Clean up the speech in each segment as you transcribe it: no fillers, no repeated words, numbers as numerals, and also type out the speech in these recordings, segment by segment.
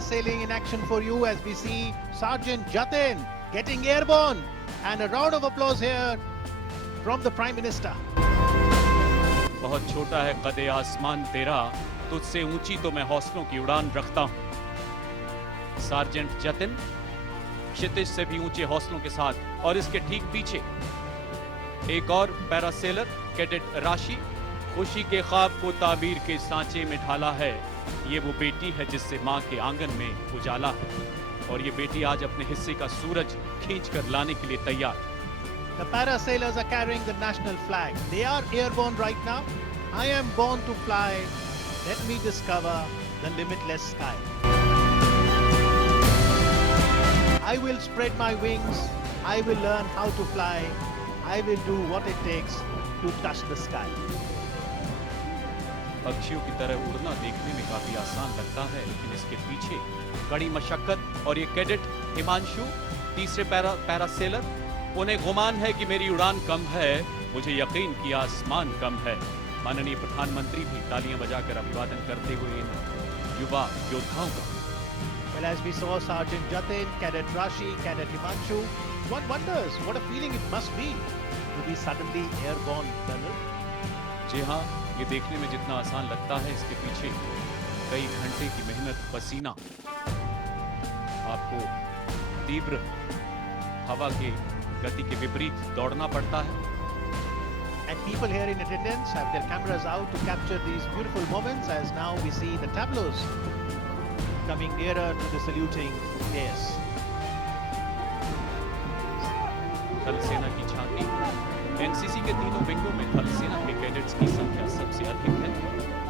parasailing in action for you as we see Sergeant Jatin getting airborne, and a round of applause here from the Prime Minister. बहुत छोटा है कदे आसमान तेरा, तुझसे ऊंची तो मैं हौसलों की उड़ान रखता हूं। सार्जेंट जतिन क्षितिज से भी ऊंचे हौसलों के साथ, और इसके ठीक पीछे एक और पैरासेलर कैडेट राशि खुशी के ख्वाब को ताबीर के सांचे में ढाला है। ये वो बेटी है जिससे मां के आंगन में उजाला है, और ये बेटी आज अपने हिस्से का सूरज खींच कर लाने के लिए तैयार। The parasailors are carrying the national flag. They are airborne right now. I am born to fly. Let me discover the limitless sky. I will spread my wings. I will learn how to fly. I will do what it takes to touch the sky. पक्षियों की तरह उड़ना देखने में काफी आसान लगता है, लेकिन इसके पीछे कड़ी मशक्कत। और ये कैडेट हिमांशु, तीसरे पैरासेलर, उन्हें गुमान है कि मेरी उड़ान कम है, मुझे यकीन कि आसमान कम है। माननीय प्रधानमंत्री भी तालियां बजाकर अभिवादन करते हुए इन युवा योद्धाओं का। Well, as we saw Sergeant Jatin, Cadet Rashi, Cadet Himanshu, one wonders what a feeling it must be to be suddenly airborne, Colonel. जी हाँ, ये देखने में जितना आसान लगता है, इसके पीछे कई घंटे की मेहनत, पसीना, आपको तीव्र हवा के गति के विपरीत दौड़ना पड़ता है। And people here in attendance have their cameras out to capture these beautiful moments as now we see the tableaus coming nearer to the saluting dais. थल सेना की झांकी। एनसीसी के तीनों विंगों में थल सेना के कैडेट्स की संख्या सबसे अधिक है।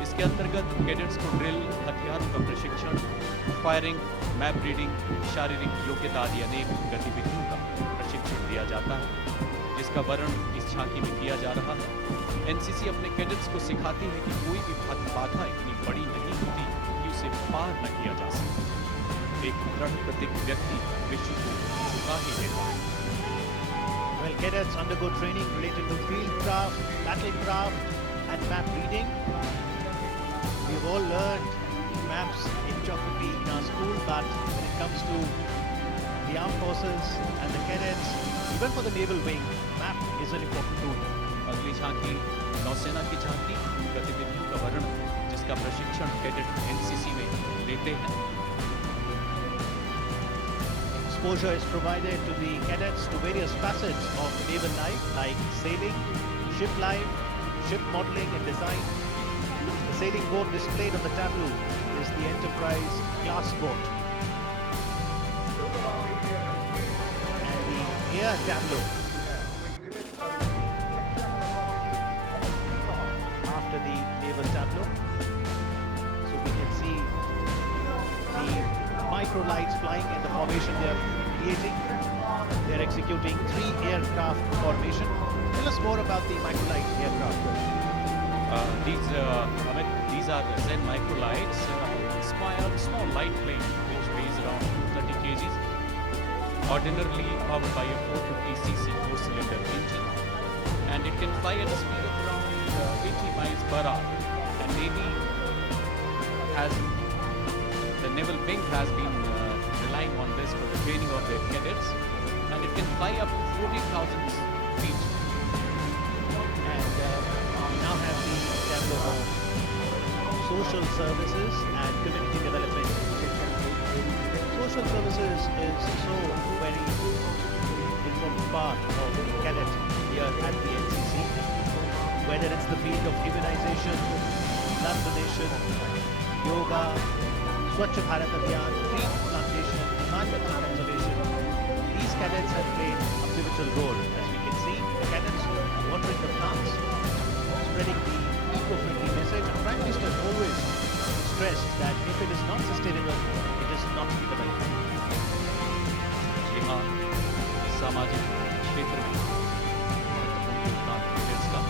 इसके अंतर्गत कैडेट्स को ड्रिल, हथियारों का प्रशिक्षण, फायरिंग, मैप रीडिंग, शारीरिक योग्यता आदि अनेक गतिविधियों का प्रशिक्षण दिया जाता है, जिसका वर्णन इस झांकी में किया जा रहा है। एनसीसी अपने कैडेट्स को सिखाती है कि कोई भी बाधा इतनी बड़ी नहीं होती कि उसे पार न किया जा सके। एक दृढ़ प्रतिज्ञ व्यक्ति विश्व को झुका ही देता है। Well, cadets undergo training related to field craft, battle craft and map reading. We've all learned maps in geography in our school, but when it comes to the armed forces and the cadets, even for the naval wing, map is an important tool. अगली झांकी नौसेना की झांकी, गतिविधियों का वर्णन जिसका प्रशिक्षण कैडेट एनसीसी में लेते हैं। Exposure is provided to the cadets to various facets of naval life like sailing, ship life, ship modeling and design. The sailing boat displayed on the tableau is the Enterprise class boat. And the air tableau. After the naval tableau, so we can see the microlights flying in the formation they are creating. They are executing 3 aircraft formation. Tell us more about the microlight aircraft. These are the Zen microlights, small light plane which weighs around 30 kg, ordinarily powered by a 450cc 4-cylinder engine, and it can fly at a speed of around 80 miles per hour. And the naval wing has been relying on this for the training of their cadets, and it can fly up to 40,000 feet. And we now have the tableau of social services and community development. Social services is so very important part of the cadet here at the NCC, whether it's the field of immunization, blood donation, yoga, Swachh Bharat Abhiyan, tree plantation, environmental conservation. These cadets have played a pivotal role. As we can see, the cadets watering the plants, spreading the eco-friendly message. And Prime Minister always stressed that if it is not sustainable, it is not development. जी हाँ, सामाजिक क्षेत्र में योगदान cadets का।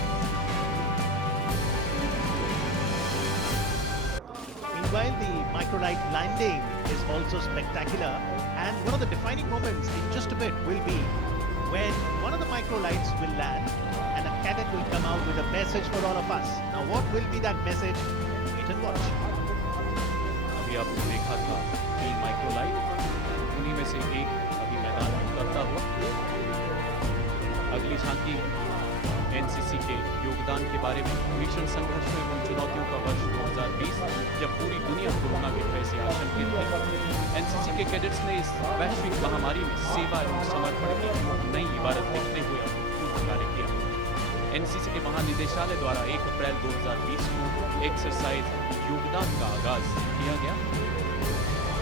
Meanwhile, the microlight landing is also spectacular, and one of the defining moments in just a bit will be when one of the microlights will land and a cadet will come out with a message for all of us. Now, what will be that message? Wait and watch. अभी आपने देखा था 3 microlight, उन्हीं में से एक अभी मैदान में उतरता हुआ। अगली झांकी एनसीसी के योगदान के बारे में। भीषण संघर्षों एवं चुनौतियों का वर्ष 2020 जब पूरी दुनिया कोरोना के भय से आशंकित थी, एनसीसी के कैडेट्स ने इस वैश्विक महामारी में सेवा एवं समर्पण की नई इबारत लिखते हुए अभूतपूर्व कार्य किया। एनसीसी के महानिदेशालय द्वारा 1 अप्रैल 2020 को एक्सरसाइज योगदान का आगाज किया गया।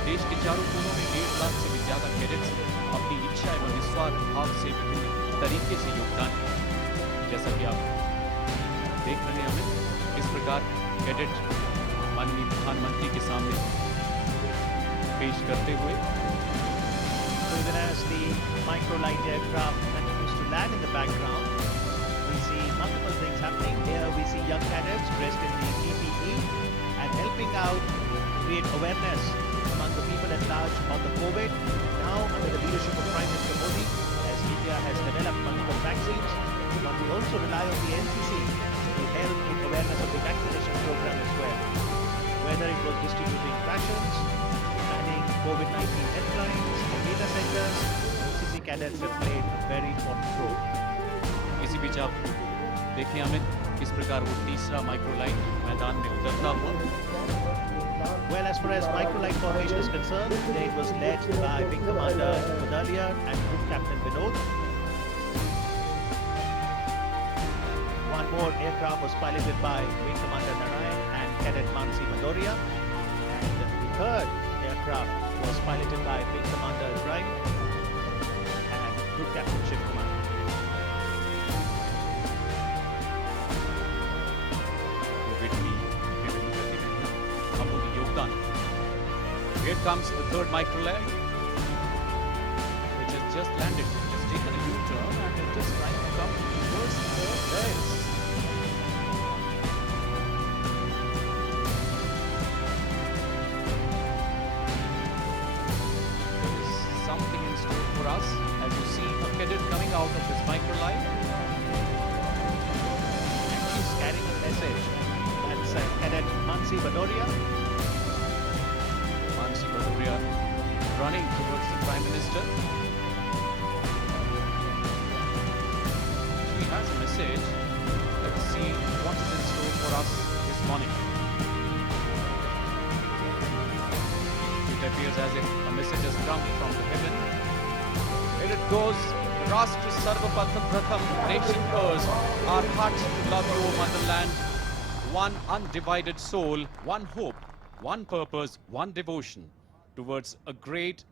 देश के चारों कोनों में 1.5 लाख से भी ज्यादा कैडेट्स अपनी इच्छा एवं निस्वार्थ भाव से विभिन्न तरीके से योगदान किया। जैसा कि आप देख रहे हैं, इस प्रकार कैडेट माननीय प्रधानमंत्री के सामने पेश करते हुए। So even as the microlight aircraft continues to land in the background, we see multiple things happening. Here we see young cadets dressed in the PPE and helping out create awareness among the people at large on the COVID. Now under the leadership of Prime Minister Modi, as India has developed multiple vaccines, but we also rely on the NCC to help in awareness of the vaccination program as well. Whether it was distributing rations, planning COVID-19 helplines, and data centers, NCC cadets have played a very important role. इसी बीच आप देखिए अमित, किस प्रकार वो तीसरा microlight मैदान में उतरता हुआ। Well, as far as microlight formation is concerned, today it was led by Wing Commander Badalia and Group Captain Vinod. One more aircraft was piloted by Wing Commander Narayan and Cadet Mansi Bhadoria. And the third aircraft was piloted by Wing Commander Ibrahim and Group Captain Shiv Kumar. Here comes the third microlight, which has just landed, has taken a U-turn and is just trying to come towards the base. There is something in store for us as you see a cadet coming out of this microlight. And she's carrying a message. That's Cadet Mansi Bhadoria. Running towards the Prime Minister. She has a message. Let's see what is in store for us this morning. It appears as if a message has come from the heaven. Here it goes. Rashtra Sarvapatham Pratham, nation first. Our hearts to love you, motherland. One undivided soul, one hope, one purpose, one devotion towards a great